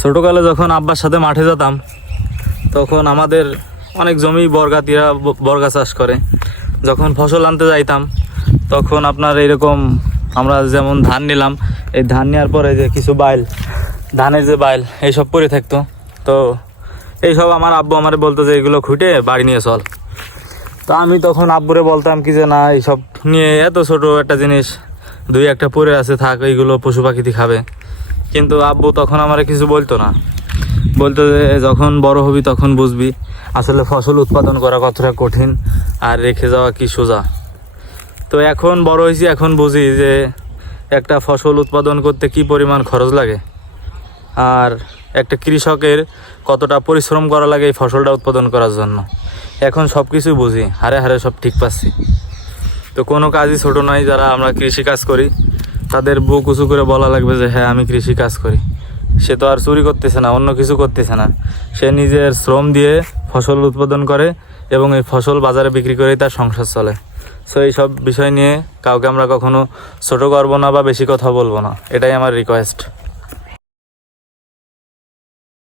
ছোটোকালে যখন আব্বার সাথে মাঠে যেতাম তখন আমাদের অনেক জমি বর্গা চাষ করে। যখন ফসল আনতে যাইতাম তখন আপনার এইরকম আমরা যেমন ধান নিলাম, এই ধান নেওয়ার পরে যে কিছু বাইল, ধানের যে বাইল এইসব পরে থাকতো। তো এইসব আমার আব্বু আমারে বলতো যে এগুলো খুঁটে বাড়ি নিয়ে চল। তো আমি তখন আব্বুরে বলতাম কি যে না, এইসব নিয়ে এত ছোটো একটা জিনিস দুই একটা পরে আছে, থাক, এইগুলো পশু পাখিতে খাবে। কিন্তু আব্বু তখন আমারে কিছু বলতো না, বলতো যে যখন বড় হবি তখন বুঝবি আসলে ফসল উৎপাদন করা কতটা কঠিন আর রেখে যাওয়া কি সোজা। তো এখন বড় হয়েছি, এখন বুঝি যে একটা ফসল উৎপাদন করতে কি পরিমাণ খরচ লাগে আর একটা কৃষকের কতটা পরিশ্রম করা লাগে এই ফসলটা উৎপাদন করার জন্য। এখন সব কিছুই বুঝি, হারে হারে সব ঠিক পাচ্ছি। তো কোনো কাজই ছোটো নয়। যারা আমরা কৃষি কাজ করি তাদের বুক উঁচু করে বলা লাগবে যে হ্যাঁ আমি কৃষি কাজ করি। সে তো আর চুরি করতেছে না, অন্য কিছু করতেছে না, সে নিজের শ্রম দিয়ে ফসল উৎপাদন করে এবং এই ফসল বাজারে বিক্রি করেই তার সংসার চলে। সো এই সব বিষয় নিয়ে কাউকে আমরা কখনো ছোটো করবো না বা বেশি কথা বলবো না, এটাই আমার রিকোয়েস্ট।